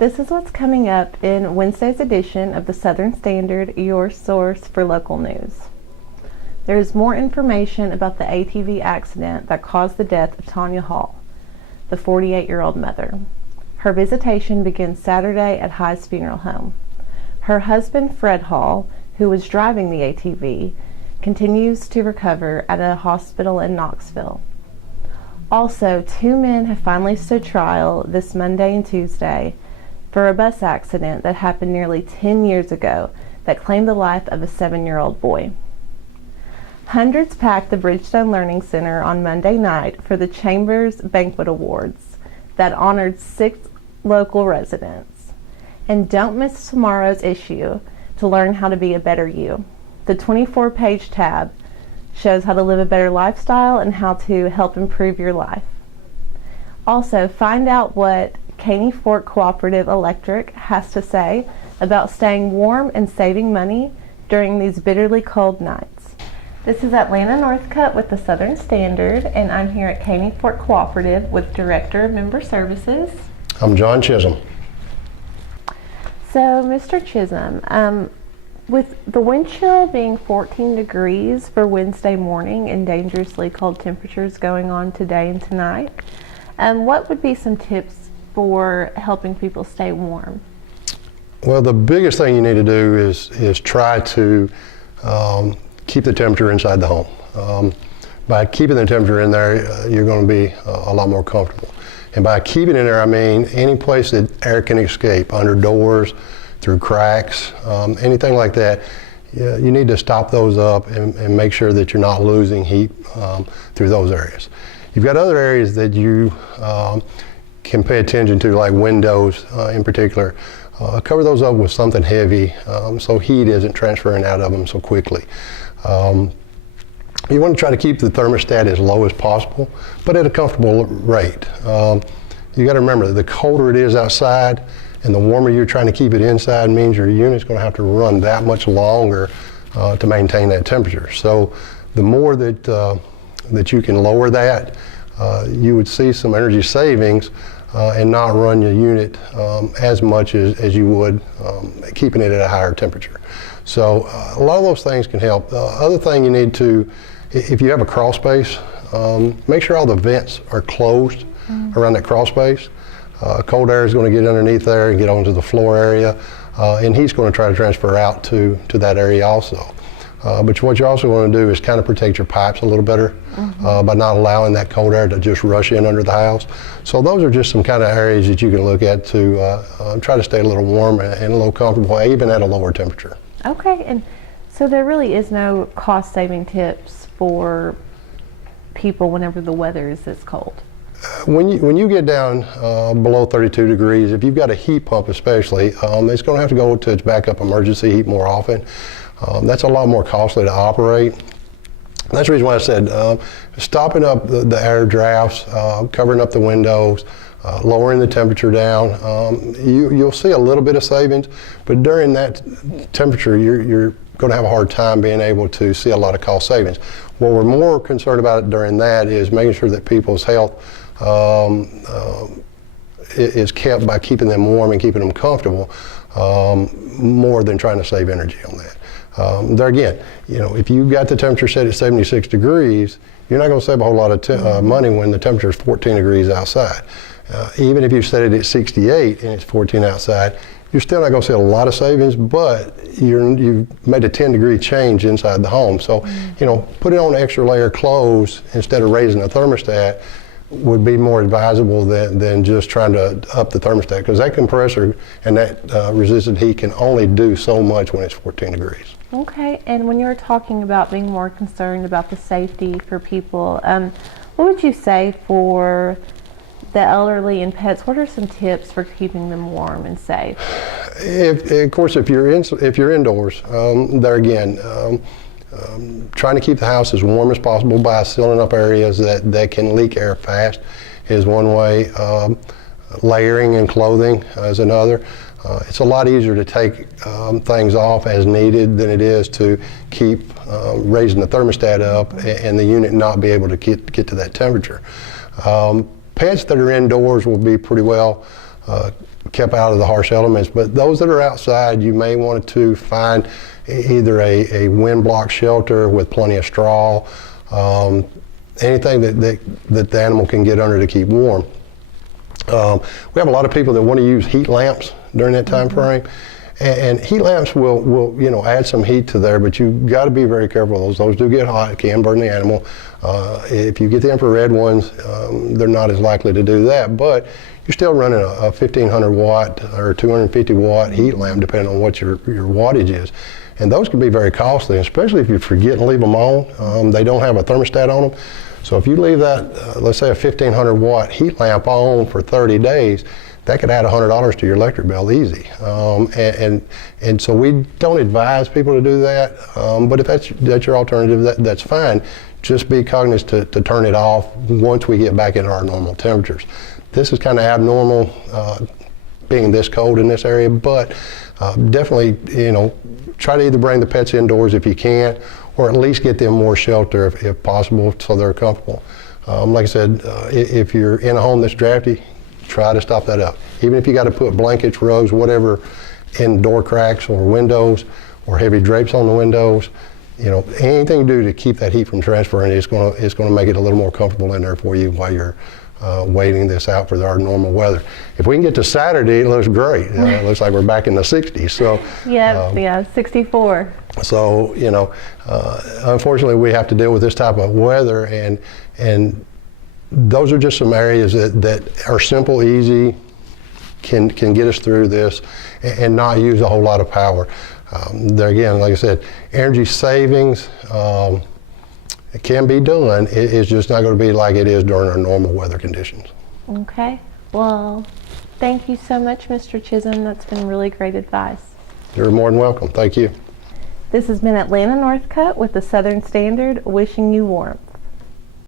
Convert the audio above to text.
This is what's coming up in Wednesday's edition of the Southern Standard, your source for local news. There is more information about the ATV accident that caused the death of Tanya Hall, the 48-year-old mother. Her visitation begins Saturday at High's Funeral Home. Her husband, Fred Hall, who was driving the ATV, continues to recover at a hospital in Knoxville. Also, 2 men have finally stood trial this Monday and Tuesday for a bus accident that happened nearly 10 years ago that claimed the life of a 7-year-old boy. Hundreds packed the Bridgestone Learning Center on Monday night for the Chamber's Banquet Awards that honored 6 local residents. And don't miss tomorrow's issue to learn how to be a better you. The 24-page tab shows how to live a better lifestyle and how to help improve your life. Also, find out what Caney Fork Cooperative Electric has to say about staying warm and saving money during these bitterly cold nights. This is Atlanta Northcutt with the Southern Standard, and I'm here at Caney Fork Cooperative with Director of Member Services. I'm John Chisholm. So, Mr. Chisholm, with the wind chill being 14 degrees for Wednesday morning and dangerously cold temperatures going on today and tonight, what would be some tips for helping people stay warm? Well, the biggest thing you need to do is try to keep the temperature inside the home. By keeping the temperature in there, you're going to be a lot more comfortable. And by keeping it in there, I mean any place that air can escape, under doors, through cracks, anything like that. You need to stop those up and make sure that you're not losing heat through those areas. You've got other areas that you can pay attention to, like windows in particular. Cover those up with something heavy so heat isn't transferring out of them so quickly. You want to try to keep the thermostat as low as possible, but at a comfortable rate. You got to remember, the colder it is outside and the warmer you're trying to keep it inside means your unit's going to have to run that much longer to maintain that temperature. So the more that you can lower that, you would see some energy savings and not run your unit as much as you would keeping it at a higher temperature. So a lot of those things can help. The other thing you need to, if you have a crawl space, make sure all the vents are closed around that crawl space. Cold air is going to get underneath there and get onto the floor area, and heat's going to try to transfer out to that area also. But what you also want to do is kind of protect your pipes a little better by not allowing that cold air to just rush in under the house. So those are just some kind of areas that you can look at to try to stay a little warm and a little comfortable, even at a lower temperature. Okay, and so there really is no cost-saving tips for people whenever the weather is this cold? When you get down below 32 degrees, if you've got a heat pump especially, it's going to have to go to its backup emergency heat more often. That's a lot more costly to operate. That's the reason why I said stopping up the air drafts, covering up the windows, lowering the temperature down. You'll see a little bit of savings, but during that temperature, you're going to have a hard time being able to see a lot of cost savings. What we're more concerned about during that is making sure that people's health is kept by keeping them warm and keeping them comfortable, more than trying to save energy on that. There again, if you've got the temperature set at 76 degrees, you're not going to save a whole lot of money when the temperature is 14 degrees outside. Even if you set it at 68 and it's 14 outside, you're still not going to see a lot of savings, but you've made a 10-degree change inside the home. So, putting on an extra layer of clothes instead of raising the thermostat would be more advisable than just trying to up the thermostat, because that compressor and that resistant heat can only do so much when it's 14 degrees. Okay, and when you were talking about being more concerned about the safety for people, what would you say for the elderly and pets? What are some tips for keeping them warm and safe? Of course, if you're indoors, there again, trying to keep the house as warm as possible by sealing up areas that can leak air fast is one way. Layering and clothing is another. It's a lot easier to take things off as needed than it is to keep raising the thermostat up and the unit not be able to get to that temperature. Pets that are indoors will be pretty well kept out of the harsh elements. But those that are outside, you may want to find either a wind block shelter with plenty of straw, anything that the animal can get under to keep warm. We have a lot of people that want to use heat lamps during that time frame. And heat lamps will add some heat to there, but you've got to be very careful with those. Those do get hot, can burn the animal. If you get the infrared ones, they're not as likely to do that, but you're still running a 1500 watt or 250 watt heat lamp, depending on what your wattage is. And those can be very costly, especially if you forget to leave them on. They don't have a thermostat on them. So if you leave that, let's say a 1500 watt heat lamp on for 30 days, that could add $100 to your electric bill easy. And so we don't advise people to do that, but if that's your alternative, that's fine. Just be cognizant to turn it off once we get back into our normal temperatures. This is kind of abnormal, being this cold in this area, but definitely, try to either bring the pets indoors if you can, or at least get them more shelter if possible, so they're comfortable. Like I said, if you're in a home that's drafty, try to stop that up. Even if you got to put blankets, rugs, whatever in door cracks or windows, or heavy drapes on the windows, anything you do to keep that heat from transferring is going to make it a little more comfortable in there for you while you're waiting this out for our normal weather. If we can get to Saturday, it looks great. It looks like we're back in the 60s. So yeah, 64. So unfortunately, we have to deal with this type of weather, and those are just some areas that are simple, easy, can get us through this, and not use a whole lot of power. There again, like I said, energy savings, it can be done. It's just not going to be like it is during our normal weather conditions. Okay. Well, thank you so much, Mr. Chisholm. That's been really great advice. You're more than welcome. Thank you. This has been Atlanta Northcutt with the Southern Standard, wishing you warmth.